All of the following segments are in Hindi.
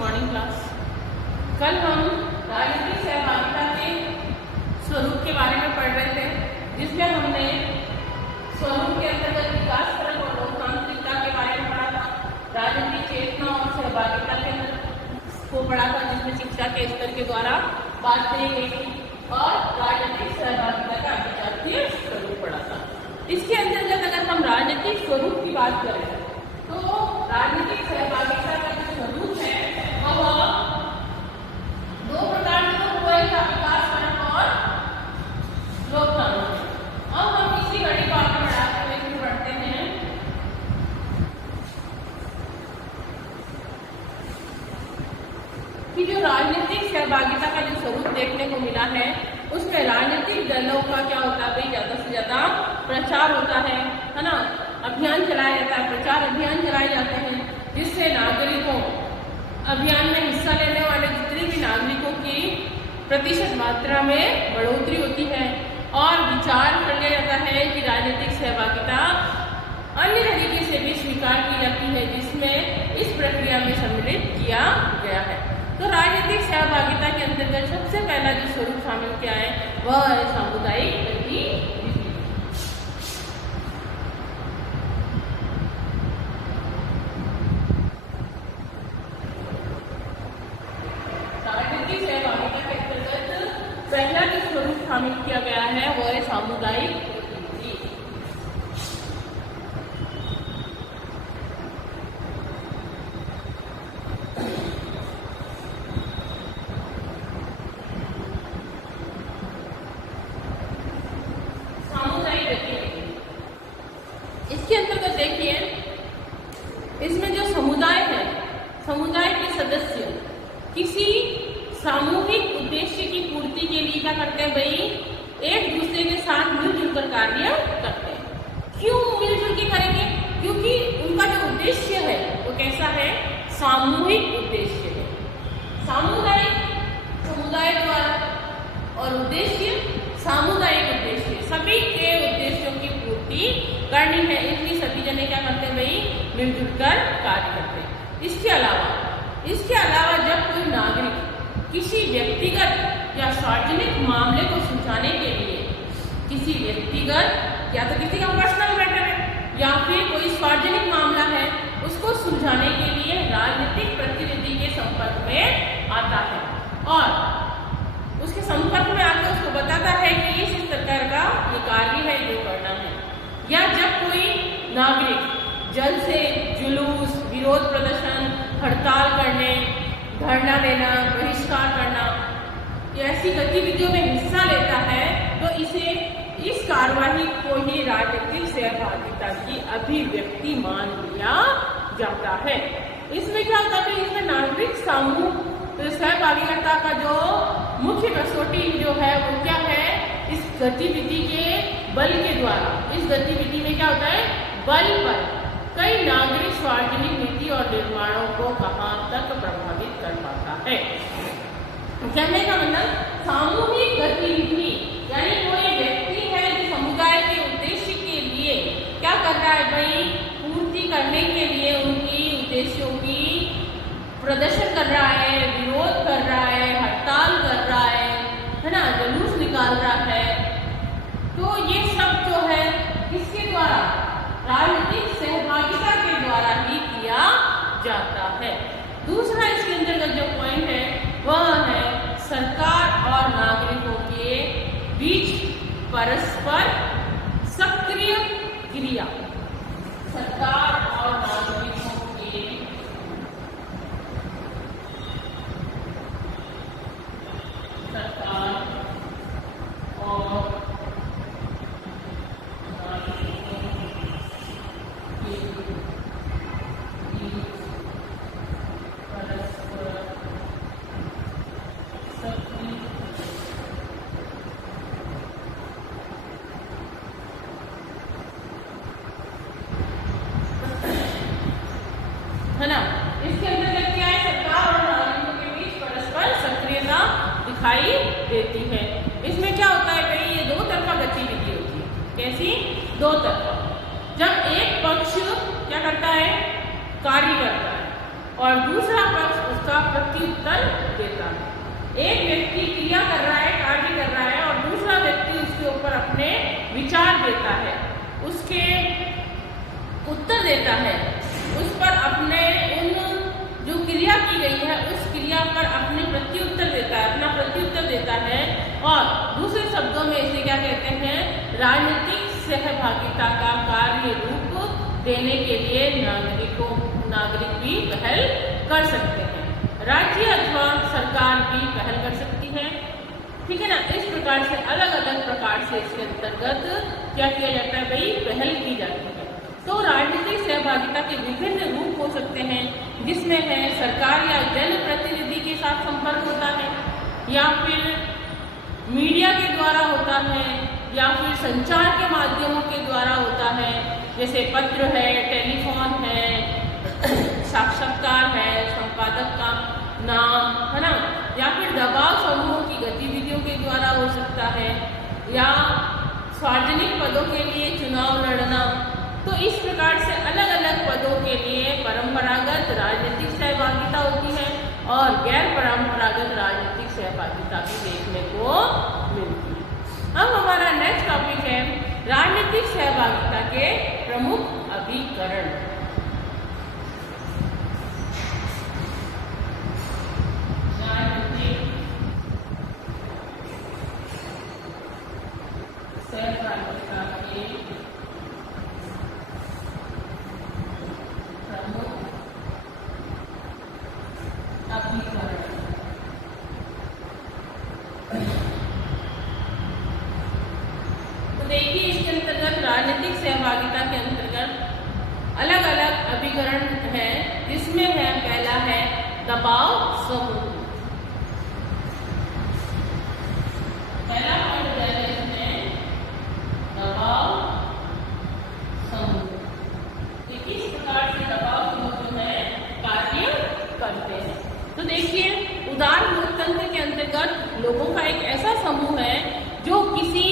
Morning class. कल हम राजनीतिक सहभागिता के स्वरूप के बारे में पढ़ रहे थे, जिसमें हमने स्वरूप के अंतर्गत विकास परक और लोकतांत्रिकता के बारे में पढ़ा था। राजनीतिक चेतना और सहभागिता के को पढ़ा था, जिसमें शिक्षा के स्तर के द्वारा बात करी गई थी, और राजनीतिक सहभागिता का अंतर्जातीय स्वरूप पढ़ा था। इसके अंतर्गत अगर हम राजनीतिक स्वरूप की बात करें तो राजनीतिक सहभागिता का जो स्वरूप है वह दो प्रकार के हुआ था, विकास परक और लोकतांत्रिक। अब हम इसी घड़ी को आगे बढ़ाते हुए इसमें पढ़ते हैं कि जो राजनीतिक सहभागिता का जो स्वरूप देखने को मिला है उसमें राजनीतिक दलों का क्या होता है भाई, ज्यादा से ज्यादा प्रचार होता है ना, अभियान चलाया जाता है, प्रचार अभियान चलाए जाते हैं, जिससे नागरिकों अभियान में हिस्सा लेने वाले जितने भी नागरिकों की प्रतिशत मात्रा में बढ़ोतरी होती है, और विचार कर लिया जाता है कि राजनीतिक सहभागिता अन्य तरीके से भी स्वीकार की जाती है, जिसमें इस प्रक्रिया में सम्मिलित किया गया है। तो राजनीतिक सहभागिता के अंतर्गत सबसे पहला जो स्वरूप शामिल किया है वह है सामुदायिक गतिविधि। राजनीतिक सहभागिता के अंतर्गत पहला जो स्वरूप शामिल किया गया है वह है सामुदायिक गतिविधि। इसके अंतर्गत देखिए, इसमें जो समुदाय है, समुदाय के सदस्य किसी सामूहिक उद्देश्य की पूर्ति के लिए क्या करते हैं भाई, एक दूसरे के साथ मिलजुल कर कार्य करते हैं। क्यों मिलजुल के करेंगे? क्योंकि उनका जो उद्देश्य है वो कैसा है, सामूहिक उद्देश्य है। सामुदायिक समुदाय द्वारा और उद्देश्य सामुदायिक उद्देश्य, सभी के उद्देश्यों की पूर्ति करनी है, इसलिए सभी जने क्या करते हैं भाई, मिलजुल कर कार्य करते हैं। इसके अलावा जब कोई नागरिक किसी व्यक्तिगत या सार्वजनिक मामले को सुलझाने के लिए, किसी व्यक्तिगत या तो किसी का पर्सनल मैटर है या फिर कोई सार्वजनिक मामला है, उसको सुलझाने के लिए राजनीतिक प्रतिनिधि के संपर्क में आता है और उसके संपर्क में आकर उसको बताता है कि इस प्रकार का ये कार्य है, ये करना है। या जब कोई नागरिक जल से जुलूस, विरोध प्रदर्शन, हड़ताल करने, धरना देना, बहिष्कार करना, ऐसी गतिविधियों में हिस्सा लेता है तो इसे इस कार्यवाही को ही राजनीतिक सहभागिता की अभिव्यक्ति मान लिया जाता है। इसमें क्या होता है, इसमें नागरिक समूह सहभागिता का जो मुख्य कसौटी जो है वो क्या है, इस गतिविधि के बल के द्वारा, इस गतिविधि में क्या होता है, बल पर कई नागरिक सार्वजनिक नीति और निर्माणों को कहाँ तक प्रभावित कर पाता है। कहने का मतलब सामूहिक गतिविधि, यानी कोई व्यक्ति है जो समुदाय के उद्देश्य के लिए क्या कर रहा है भाई, पूर्ति करने के लिए उनकी उद्देश्यों की प्रदर्शन कर रहा है, विरोध कर रहा है, हड़ताल कर रहा है ना, जुलूस निकाल रहा है। तो ये सब जो है किसके द्वारा, राजनीतिक सहभागिता के द्वारा ही किया जाता है। दूसरा इसके अंतर्गत जो पॉइंट है वह है सरकार और नागरिकों के बीच परस्पर सक्रिय क्रिया। सरकार और नागरिकों के सरकार और है ना, इसके अंतर्गत क्या है, सरकार और नागरिकों के बीच परस्पर सक्रियता दिखाई देती है। इसमें क्या होता है भाई, ये दो तरफा गतिविधि होती है। कैसी? दो तरफा। जब एक पक्ष क्या करता है, कार्य करता है और दूसरा पक्ष उसका उसका प्रत्युत्तर देता है। एक व्यक्ति क्रिया कर रहा है, कार्य कर रहा है, और दूसरा व्यक्ति उसके ऊपर अपने विचार देता है, उसके उत्तर देता है, उस पर अपने उन जो क्रिया की गई है उस क्रिया पर अपने प्रत्युत्तर देता है, अपना प्रत्युत्तर देता है। और दूसरे शब्दों में इसे क्या कहते हैं, राजनीतिक सहभागिता का कार्य रूप देने के लिए नागरिक भी पहल कर सकते हैं, राज्य अथवा सरकार भी पहल कर सकती है। ठीक है ना। इस प्रकार से अलग अलग प्रकार से इसके अंतर्गत क्या किया जाता है भाई, पहल की जाती है। तो राजनीतिक सहभागिता के विभिन्न रूप हो सकते हैं, जिसमें है सरकार या जनप्रतिनिधि के साथ संपर्क होता है, या फिर मीडिया के द्वारा होता है, या फिर संचार के माध्यमों के द्वारा होता है, जैसे पत्र है, टेलीफोन है, साक्षात्कार है, संपादक का नाम है ना, या फिर दबाव समूहों की गतिविधियों के द्वारा हो सकता है, या सार्वजनिक पदों के लिए चुनाव लड़ना। तो इस प्रकार से अलग अलग पदों के लिए परंपरागत राजनीतिक सहभागिता होती है और गैर परंपरागत राजनीतिक सहभागिता भी देखने को मिलती है। अब हमारा नेक्स्ट टॉपिक है राजनीतिक सहभागिता के प्रमुख अभिकरण। राजनीतिक सहभागिता के तो देखिए, इसके अंतर्गत राजनीतिक सहभागिता के अंतर्गत अलग अलग अभिकरण है, जिसमें है पहला है दबाव समूह। पहला पॉइंट है इसमें दबाव समूह। तो किस प्रकार से दबाव समूह जो है कार्य करते हैं। तो देखिए, उदार लोकतंत्र के अंतर्गत लोगों का एक ऐसा समूह है जो किसी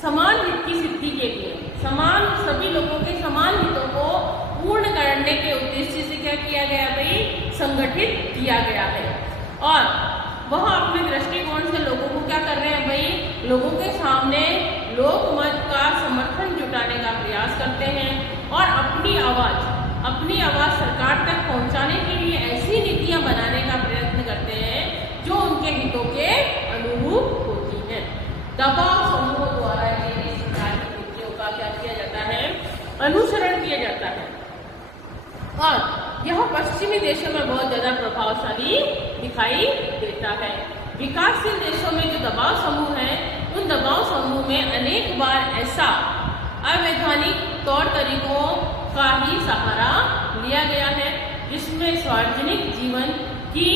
समान हित की सिद्धि के लिए सभी लोगों के समान हितों को पूर्ण करने के उद्देश्य से क्या किया गया भाई, संगठित किया गया है। और वह अपने दृष्टिकोण से लोगों को क्या कर रहे हैं भाई, लोगों के सामने लोकमत का समर्थन जुटाने का प्रयास करते हैं और अपनी आवाज सरकार तक पहुंचाने के लिए ऐसी नीतियां बनाने का प्रयत्न करते हैं जो उनके हितों के अनुरूप होती हैं। दबाव समूह द्वारा ये सरकार की नीतियों का क्या किया जाता है, अनुसरण किया जाता है। और यह पश्चिमी देशों में बहुत ज्यादा प्रभावशाली दिखाई देता है। विकासशील देशों में जो दबाव समूह है, उन दबाव समूह में अनेक बार ऐसा अवैधानिक तौर तरीकों का ही सहारा लिया गया है, जिसमें सार्वजनिक जीवन की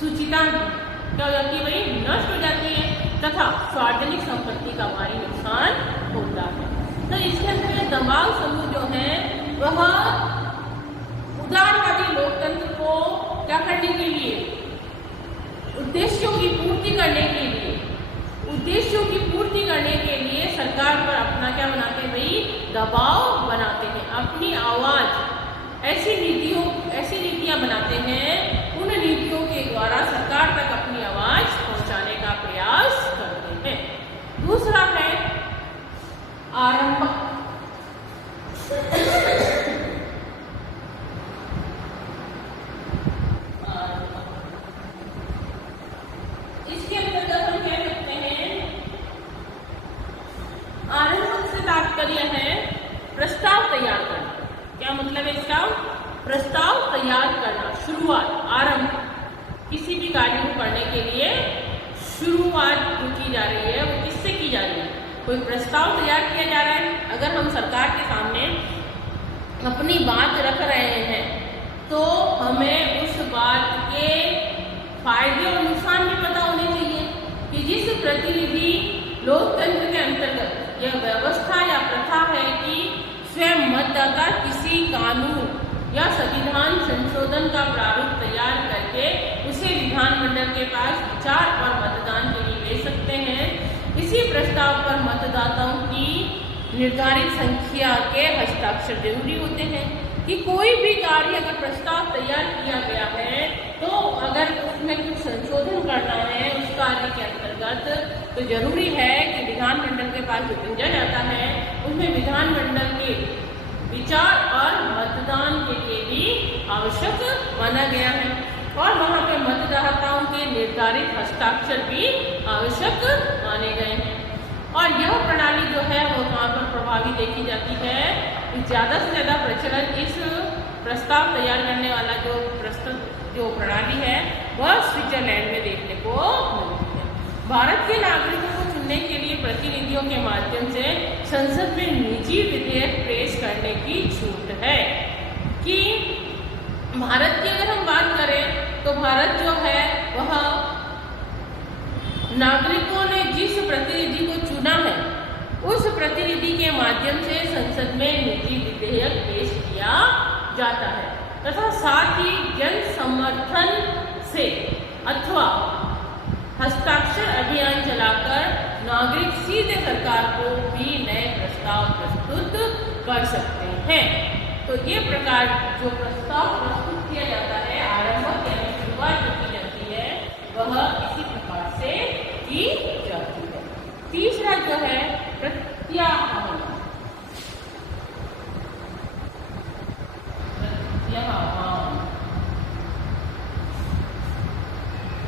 सुचिता क्या हो जाती है भाई, नष्ट हो जाती है तथा सार्वजनिक संपत्ति का भारी नुकसान होता है। तो इसके अंदर दबाव समूह जो है वह उदारवादी लोकतंत्र को क्या करने के लिए, उद्देश्यों की पूर्ति करने के लिए सरकार पर अपना क्या बनाते हैं भाई, दबाव बनाते हैं। अपनी आवाज ऐसी नीतियां बनाते हैं, उन नीतियों के द्वारा सरकार तक अपनी आवाज पहुंचाने का प्रयास करते हैं। दूसरा है आरंभक। इसके अंतर्गत हम क्या कहते हैं, आरंभक से तात्पर्य है प्रस्ताव तैयार करना। क्या मतलब है इसका, प्रस्ताव तैयार करना, शुरुआत, आरंभ। किसी भी कार्य को करने के लिए शुरुआत जो की जा रही है वो किससे की जा रही है, कोई प्रस्ताव तैयार किया जा रहा है। अगर हम सरकार के सामने अपनी बात रख रहे हैं तो हमें उस बात के फायदे और नुकसान भी पता होने चाहिए कि जिस प्रतिनिधि लोकतंत्र के अंतर्गत यह व्यवस्था या प्रथा है कि स्वयं मतदाता किसी कानून या संविधान संशोधन का प्रारूप तैयार करके उसे विधानमंडल के पास विचार और मतदान के लिए ले सकते हैं। इसी प्रस्ताव पर मतदाताओं की निर्धारित संख्या के हस्ताक्षर जरूरी होते हैं। कि कोई भी कार्य अगर प्रस्ताव तैयार किया गया है तो अगर उसमें कुछ संशोधन करना है उस कार्य के अंतर्गत, तो जरूरी है कि विधानमंडल के पास जो भेजा जाता है उसमें विधानमंडल के विचार और मतदान के लिए भी आवश्यक माना गया है और वहाँ पे मतदाताओं के निर्धारित हस्ताक्षर भी आवश्यक माने गए हैं। और यह प्रणाली जो है वो कहाँ पर प्रभावी देखी जाती है, ज़्यादा से ज़्यादा प्रचलन इस प्रस्ताव तैयार करने वाला जो प्रणाली है वह स्विट्जरलैंड में देखने को मिलती है। भारत के नागरिकों को चुनने के लिए प्रतिनिधियों के माध्यम से संसद में निजी विधेयक पेश करने की छूट है। कि भारत की अगर हम बात करें तो भारत जो है वह नागरिकों ने जिस प्रतिनिधि को चुना है उस प्रतिनिधि के माध्यम से संसद में निजी विधेयक पेश किया जाता है तथा साथ ही जन समर्थन से अथवा हस्ताक्षर अभियान चलाकर नागरिक सीधे सरकार को भी नए प्रस्ताव प्रस्तुत कर सकते हैं। तो ये प्रकार जो प्रस्ताव प्रस्तुत किया जाता है, आरंभ यानी शुरुआत जो की जाती है वह इसी प्रकार से की जाती है। तीसरा जो है प्रत्याहन।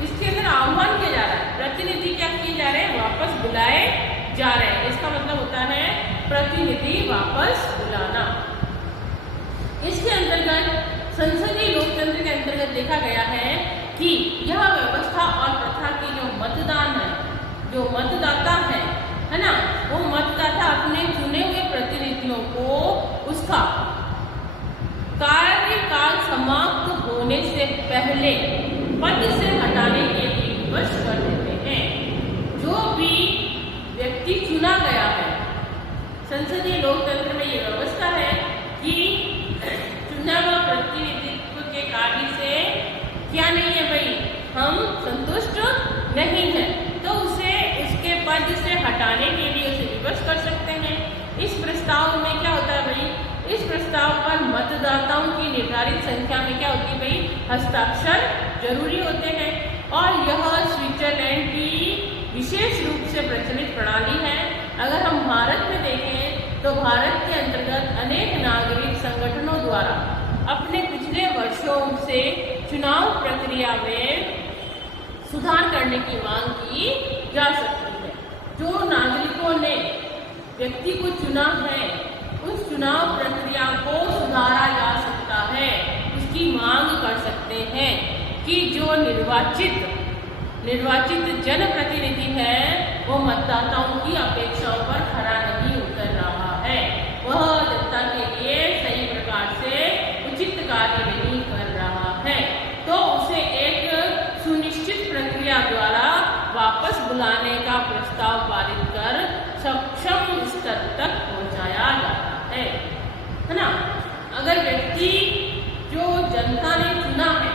इसके अंदर आह्वान किया जा रहा है, प्रतिनिधि क्या किए जा रहे हैं, वापस बुलाए जा रहे हैं। इसका मतलब होता है प्रतिनिधि वापस बुलाना। इसके अंतर्गत संसदीय लोकतंत्र के अंतर्गत देखा गया है कि यह व्यवस्था और प्रथा की जो मतदान है, जो मतदाता है ना, वो मतदाता अपने चुने हुए प्रतिनिधियों को उसका कार्यकाल समाप्त होने से पहले पद से हटाने के लिए विवश कर देते हैं। जो भी व्यक्ति चुना गया है, संसदीय लोकतंत्र में ये व्यवस्था है कि चुना हुआ प्रतिनिधित्व के कार्य से क्या नहीं है भाई, हम संतुष्ट नहीं है, तो उसे उसके पद से हटाने के लिए उसे विवश कर सकते हैं। इस प्रस्ताव में क्या होता है भाई, इस प्रस्ताव पर मतदाताओं की निर्धारित संख्या में क्या होती है भाई, हस्ताक्षर जरूरी होते हैं। और यह स्विट्जरलैंड की विशेष रूप से प्रचलित प्रणाली है। अगर हम भारत में देखें तो भारत के अंतर्गत अनेक नागरिक संगठनों द्वारा अपने पिछले वर्षों से चुनाव प्रक्रिया में सुधार करने की मांग की जा सकती है। जो नागरिकों ने व्यक्ति को चुना है उस चुनाव प्रक्रिया को सुधारा जा सकता है, उसकी मांग कर सकते हैं कि जो निर्वाचित जनप्रतिनिधि है वो मतदाताओं की अपेक्षाओं पर खरा नहीं उतर रहा है, वह जनता के लिए सही प्रकार से उचित कार्य नहीं कर रहा है, तो उसे एक सुनिश्चित प्रक्रिया द्वारा वापस बुलाने का प्रस्ताव पारित कर सक्षम स्तर तक पहुंचाया जाता है ना। अगर व्यक्ति जो जनता ने चुना है,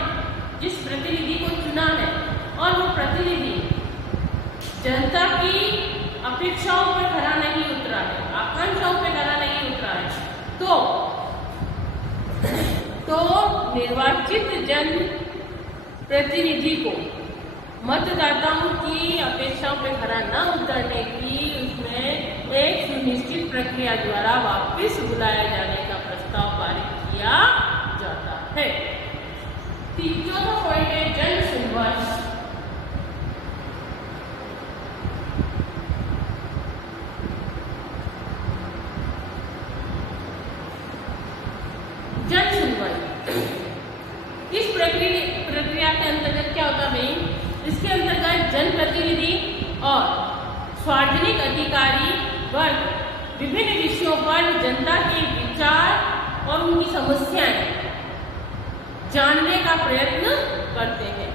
जिस प्रतिनिधि को चुना है और वो प्रतिनिधि जनता की अपेक्षाओं पर खरा नहीं उतरा है, आकांक्षाओं पर खरा नहीं उतरा है, तो निर्वाचित जन प्रतिनिधि को मतदाताओं की अपेक्षाओं पर खरा न उतरने की उसमें एक सुनिश्चित प्रक्रिया द्वारा वापस बुलाया जाने का प्रस्ताव पारित किया जाता है। चौथा पॉइंट है जन सुनवाई। जन सुनवाई इस प्रक्रिया के अंतर्गत क्या होता है, इसके अंतर्गत जनप्रतिनिधि और सार्वजनिक अधिकारी वर्ग विभिन्न विषयों पर जनता के विचार और उनकी समस्याएं जानने का प्रयत्न करते हैं।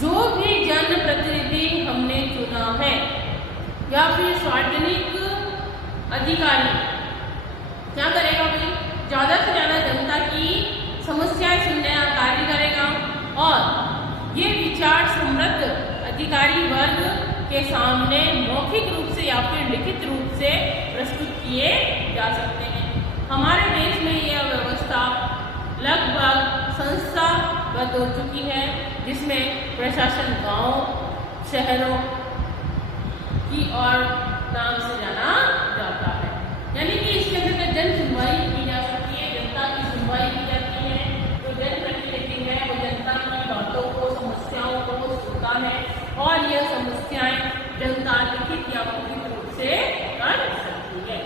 जो भी जनप्रतिनिधि हमने चुना है या फिर सार्वजनिक अधिकारी क्या करेगा भाई, ज़्यादा से ज़्यादा जनता की समस्याएं सुनने का कार्य करेगा और ये विचार समृद्ध अधिकारी वर्ग के सामने मौखिक रूप से या फिर लिखित रूप से प्रस्तुत किए जा सकते हैं। हमारे देश में यह व्यवस्था स्थापित हो चुकी है, जिसमें प्रशासन गांव शहरों की और नाम से जाना जाता है। यानी कि इसके अंदर जन सुनवाई की जा सकती है, जनता की सुनवाई की जाती है। जो जनप्रतिनिधि है वो जनता की बातों को, समस्याओं को सुनता है और यह समस्याएं जनता लिखित या मौखिक रूप से कर सकती है।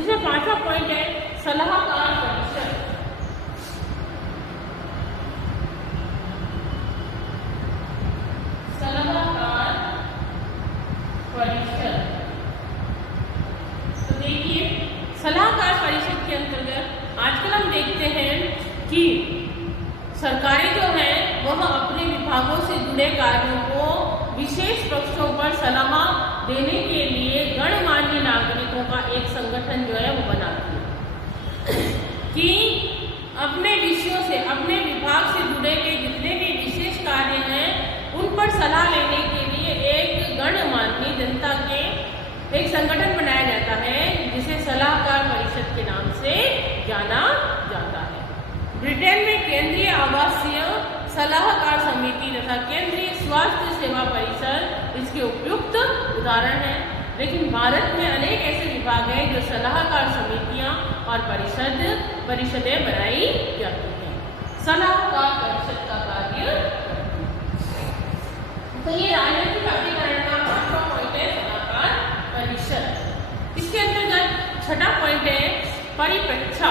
इसमें पांचवा पॉइंट है सलाहकार परिषद। सलाहकार परिषद, तो देखिए सलाहकार परिषद के अंतर्गत आजकल हम देखते हैं कि सरकारें जो हैं वह अपने विभागों से जुड़े कार्यों को विशेष पक्षों पर सलाह देने के लिए गणमान्य नागरिकों का एक संगठन जो है वो बनाती है कि अपने विषयों से, अपने विभाग से जुड़े हुए जितने भी विशेष कार्य हैं उन पर सलाह लेने के लिए एक गणमान्य जनता के एक संगठन बनाया जाता है, जिसे सलाहकार परिषद के नाम से जाना जाता है। ब्रिटेन में केंद्रीय आवासीय सलाहकार समिति तथा केंद्रीय स्वास्थ्य सेवा परिषद इसके उपयुक्त उदाहरण है। लेकिन भारत में अनेक ऐसे विभाग हैं जो सलाहकार समितियां और परिषदें बनाई जाती हैं। सलाहकार परिषद का कार्य, तो ये राजनीतिक अभिकरण का पांचवा पॉइंट है सलाहकार परिषद। इसके अंतर्गत छठा पॉइंट है परिप्रेक्षा।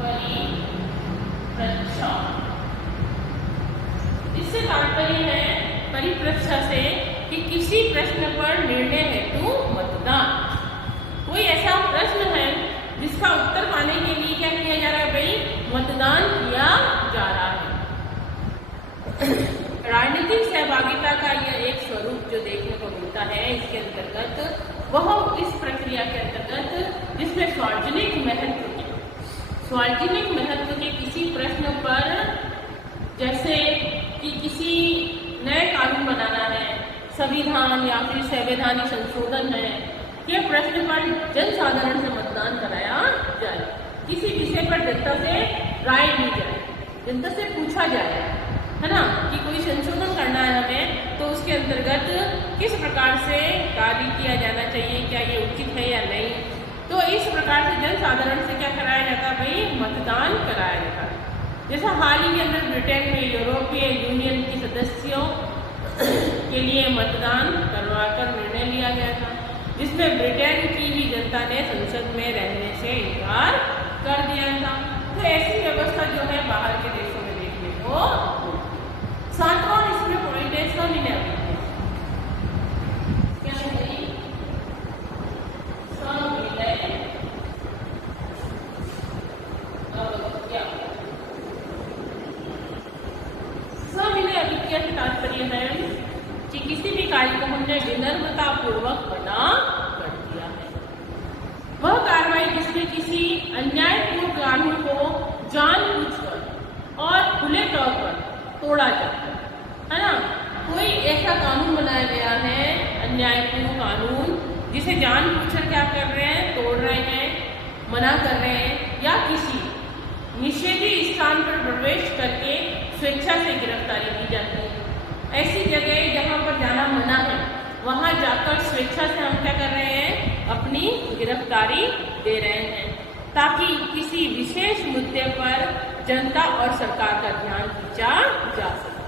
परिप्रेक्षा, इससे तात्पर्य है परिप्रेक्षा से कि किसी प्रश्न पर निर्णय हेतु मतदान। कोई ऐसा प्रश्न है जिसका उत्तर पाने के लिए क्या किया जा रहा है भाई, मतदान किया जा रहा है। राजनीतिक सहभागिता का यह एक स्वरूप जो देखने को मिलता है इसके अंतर्गत, वह इस प्रक्रिया के अंतर्गत जिसमें सार्वजनिक महत्व के किसी प्रश्न पर, जैसे कि किसी नए कानून बनाना है, संविधान या फिर संवैधानिक संशोधन है, के प्रश्न पर जनसाधारण से मतदान कराया जाए। किसी विषय पर जनता से राय ली जाए, जनता से पूछा जाए, है ना, कि कोई संशोधन करना है हमें, तो उसके अंतर्गत किस प्रकार से कार्य किया जाना चाहिए, क्या ये उचित है या नहीं। तो इस प्रकार से जनसाधारण से क्या कराया जाता है भाई, मतदान कराया जाता है। जैसा हाल ही के अंदर ब्रिटेन में यूरोपीय यूनियन की सदस्यों के लिए मतदान करवाकर निर्णय लिया गया था, जिसमें ब्रिटेन की भी जनता ने संसद में रहने से इनकार कर दिया था। तो ऐसी व्यवस्था जो है बाहर के देशों में देखने को। सातवां इसमें पॉइंट है सविनय अभिज्ञा। क्या है सविनय अभिज्ञा? सविनय अभिज्ञा से तात्पर्य है कि किसी भी कार्य को हमने विनम्रता पूर्वक मना कर दिया है। वह कार्रवाई जिसमें किसी अन्यायपूर्ण कानून को जानबूझकर और खुले तौर पर तोड़ा जाता है ना। कोई ऐसा कानून बनाया गया है, अन्यायपूर्ण कानून, जिसे जानबूझकर क्या कर रहे हैं, तोड़ रहे हैं, मना कर रहे हैं, या किसी निषेधी स्थान पर प्रवेश करके स्वेच्छा से गिरफ्तारी की जाती है। ऐसी जगह जहाँ पर जाना मना है, वहाँ जाकर स्वेच्छा से हम क्या कर रहे हैं, अपनी गिरफ्तारी दे रहे हैं, ताकि किसी विशेष मुद्दे पर जनता और सरकार का ध्यान खींचा जा सके।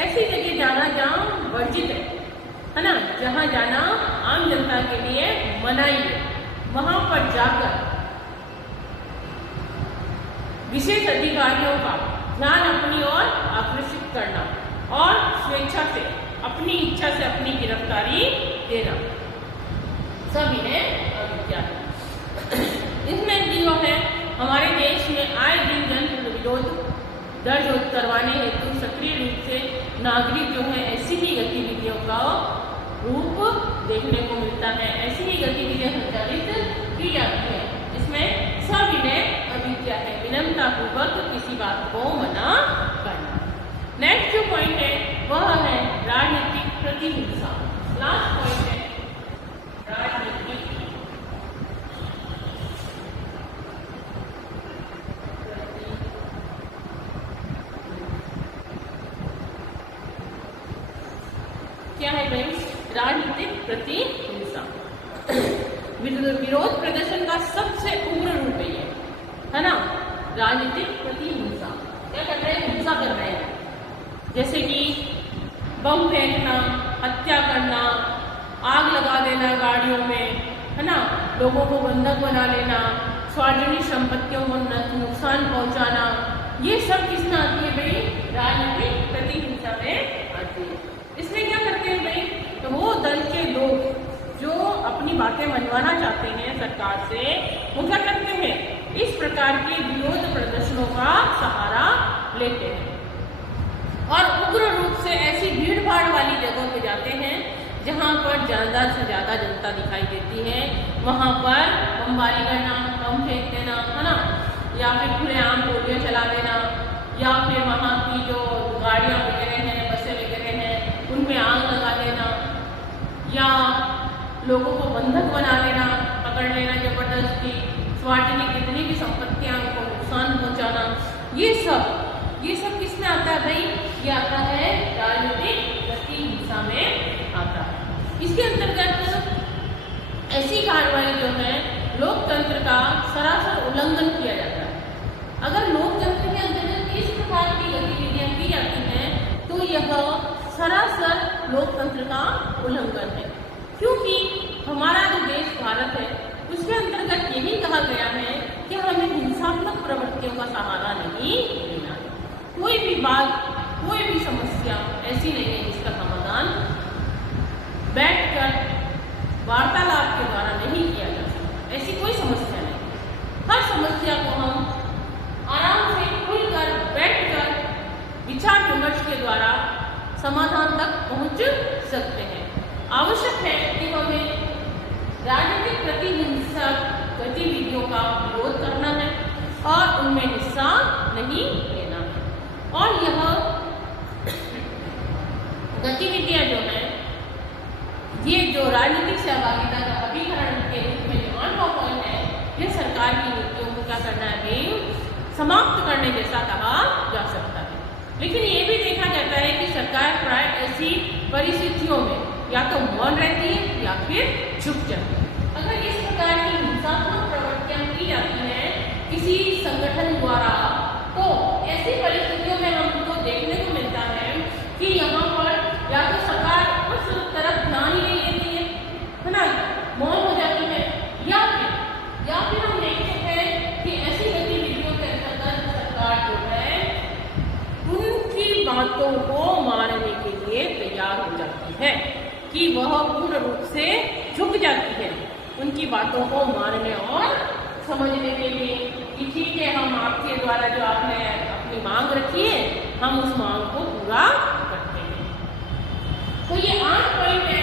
ऐसी जगह जाना जहाँ वर्जित है ना, जहाँ जाना आम जनता के लिए मनाही है, वहाँ पर जाकर विशेष अधिकारियों का ध्यान अपनी ओर आकर्षित करना और स्वेच्छा से, अपनी इच्छा से अपनी गिरफ्तारी देना, सविनय अभिज्ञा। इसमें जो है हमारे देश में आए दिन जन विरोध दर्ज करवाने हेतु सक्रिय रूप से नागरिक जो है ऐसी ही गतिविधियों का रूप देखने को मिलता है, ऐसी ही गतिविधियां संचालित की जाती है। इसमें सविनय अभिज्ञा है, विनम्रता पूर्वक किसी बात को मना करना। नेक्स्ट जो पॉइंट है वह है राजनीतिक प्रतिहिंसा। लास्ट पॉइंट है राजनीतिक विरोध प्रदर्शन का सबसे उग्र रूप है ना, राजनीतिक प्रतिहिंसा। क्या कर रहे हैं? हिंसा कर रहे हैं, जैसे कि बम फेंकना, हत्या करना, आग लगा देना गाड़ियों में, है ना, लोगों को बंधक बना लेना, सार्वजनिक संपत्तियों को नुकसान पहुंचाना, ये सब किसमें आती है भाई? राजनीतिक प्रतिहिंसा में आती है। इसमें क्या करते हैं भाई? तो वो दल के लोग जो अपनी बातें मनवाना चाहते हैं सरकार से, वो क्या करते हैं? इस प्रकार के विरोध प्रदर्शनों का सहारा लेते हैं और उग्र रूप से ऐसी भीड़ भाड़ वाली जगहों पे जाते हैं जहाँ पर ज़्यादा से ज़्यादा जनता दिखाई देती है, वहाँ पर बमबारी करना, बम फेंक देना, है ना, या फिर खुलेआम गोलियाँ चला देना, या फिर वहाँ की जो गाड़ियाँ वगैरह हैं, बसें वगैरह हैं, उनमें आग लगा देना, या लोगों को बंधक बना लेना, पकड़ लेना जबरदस्ती, सार्वजनिक जितनी भी संपत्तियाँ उनको नुकसान पहुँचाना, ये सब किसमें आता है भाई? ये आता है राजनीतिक प्रतिहिंसा में आता है। इसके अंतर्गत ऐसी कार्रवाई जो है लोकतंत्र का सरासर उल्लंघन किया जाता है। अगर लोकतंत्र के अंतर्गत इस प्रकार की गतिविधियां की जाती हैं तो यह सरासर लोकतंत्र का उल्लंघन है, क्योंकि हमारा जो देश भारत है उसके अंतर्गत यही कहा गया है कि हमें हिंसात्मक प्रवृत्तियों का सहारा नहीं लेना है। कोई भी बात, कोई भी समस्या ऐसी नहीं है जिसका समाधान बैठकर वार्तालाप के द्वारा नहीं किया जा सकता। ऐसी कोई समस्या नहीं। हर समस्या को हम आराम से खुलकर बैठकर विचार विमर्श के द्वारा समाधान तक पहुंच सकते हैं। आवश्यक है कि हमें राजनीतिक प्रतिहिंसक गतिविधियों का विरोध करना है और उनमें हिस्सा नहीं लेना है। और यह गतिविधियां जो है, ये जो राजनीतिक सहभागिता का अभिकरण के रूप में जो 8वां पॉइंट है, ये सरकार की नीतियों को क्या करना है? समाप्त करने जैसा कहा जा सकता है। लेकिन ये भी देखा जाता है कि सरकार प्राय ऐसी परिस्थितियों में या तो मौन रहती है या फिर चुप जाती है। अगर इस प्रकार की हिंसात्मक प्रवृत्तियां की जाती हैं किसी संगठन द्वारा, तो ऐसी परिस्थितियों में हमको देखने को मिलता है कि यहाँ पर या तो सरकार उस तरफ ध्यान ही नहीं देती है ना, मौन हो जाती है, या फिर हम देखते हैं कि ऐसी गतिविधियों के अंतर्गत सरकार जो है उनकी बातों को मानने के लिए तैयार हो जाती है, कि वह पूर्ण रूप से झुक जाती है उनकी बातों को मानने और समझने के लिए कि ठीक है, हम आपके द्वारा जो आपने अपनी मांग रखी है, हम उस मांग को पूरा करते हैं। तो ये 8 पॉइंट है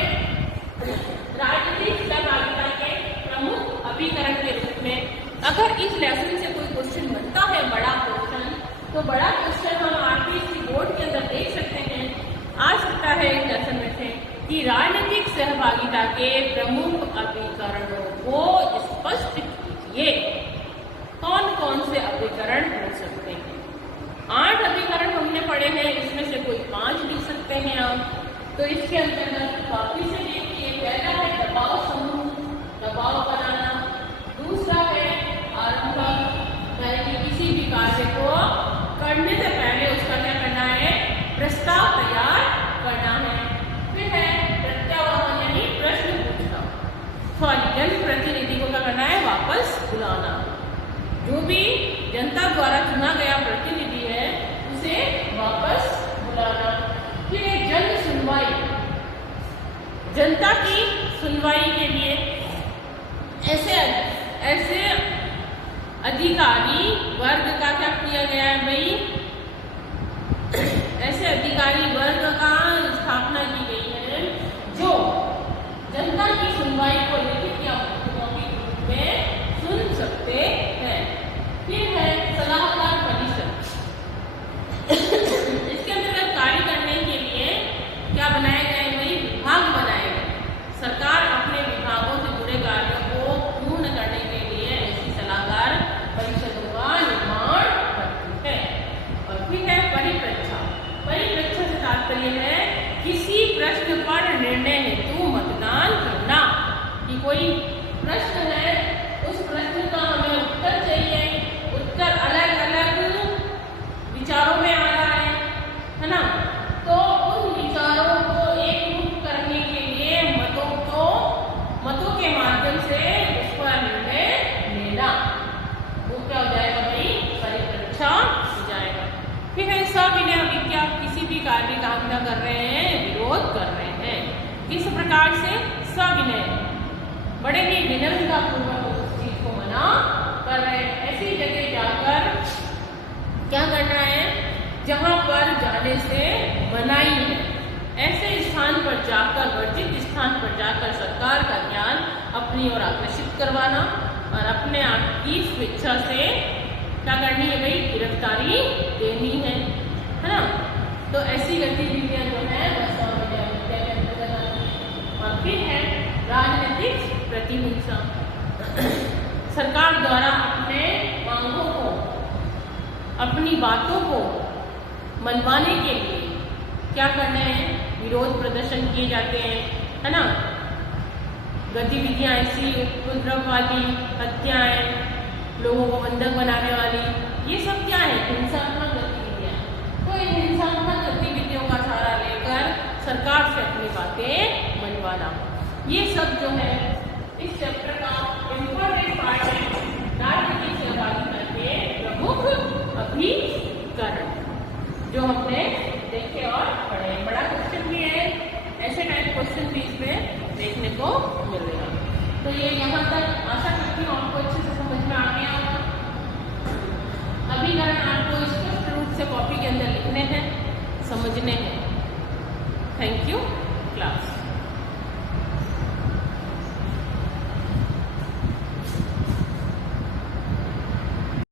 राजनीतिक सहभागिता के प्रमुख अभिकरण के रूप में। अगर इस लेसन से कोई क्वेश्चन बनता है, बड़ा क्वेश्चन, तो बड़ा क्वेश्चन हम आरपीएससी बोर्ड के अंदर देख सकते हैं। आ सकता है इस लेसन में से कि राजनीतिक सहभागिता के प्रमुख अभिकरणों को स्पष्ट कीजिए। कौन कौन से अभिकरण हो सकते हैं? 8 अभिकरण हमने पढ़े हैं, इसमें से कोई 5 लिख सकते हैं आप। तो इसके अंतर्गत वापिस से देखिए, पहला है दबाव समूह, दबाव बनाना। दूसरा है आरंभ, यानी कि किसी भी कार्य को करने से पहले उसका क्या करना है? प्रस्ताव तैयार करना है। फिर है प्रत्यावाहन, यानी प्रश्न पूछना। जनप्रतिनिधि को क्या करना है? वापस बुलाना। जो भी जनता द्वारा चुना गया प्रतिनिधि है उसे वापस बुलाना। फिर जन सुनवाई, जनता की सुनवाई के लिए ऐसे अधिकारी वर्ग का क्या किया गया है भाई? ऐसे अधिकारी वर्ग का स्थापना की गई है जो जनता की सुनवाई को लिखित या मौखिक रूप में सुन सकते हैं। फिर है सलाहकार परिषद। इसके अंतर्गत कार्य करने के लिए क्या बनाए गए भाई? विभाग बनाए गए। सरकार अपने विभागों से जुड़े कार्यों को पूर्ण करने के लिए ऐसी सलाहकार परिषदों का निर्माण करती है। और फिर है परिप्रेक्षा। परिप्रेक्षा से तात्पर्य है क्या कर रहे हैं, विरोध कर रहे हैं। किस प्रकार से, सविनय, बड़े ही विनम्रतापूर्वक उस चीज को मना कर रहे हैं। ऐसी जगह जाकर क्या करना है, जहां पर जाने से मनाही है, ऐसे स्थान पर जाकर, वर्जित स्थान पर जाकर सरकार का ध्यान अपनी ओर आकर्षित करवाना और अपने आप की स्वेच्छा से क्या करनी है भाई, गिरफ्तारी देनी है ना। तो ऐसी गतिविधियां जो है और फिर है राजनीतिक प्रतिहिंसा। सरकार द्वारा अपने मांगों को, अपनी बातों को मनवाने के लिए क्या करने हैं, विरोध प्रदर्शन किए जाते हैं, है ना। गतिविधियां ऐसी उपद्रववादी, हत्याएं, लोगों को बंधक बनाने वाली, ये सब क्या है, हिंसात्मक गतिविधियां। तो इन हिंसात्मक गतिविधियों का सहारा लेकर सरकार से अपनी बातें मनवाना, ये सब जो है इस चैप्टर का इम्पोर्टेंट पार्ट है। राजनीतिक सहभागिता के प्रमुख अभिकरण जो हमने देखे और पढ़े। बड़ा क्वेश्चन भी है, ऐसे टाइप क्वेश्चन भी इसमें देखने को मिलेगा। तो ये यहाँ तक आशा करती हूँ आपको अच्छे से समझ में आ गया होगा। अभिकरण आपको स्पष्ट रूप से कॉपी के अंदर लिखने हैं, समझने हैं। Thank you class.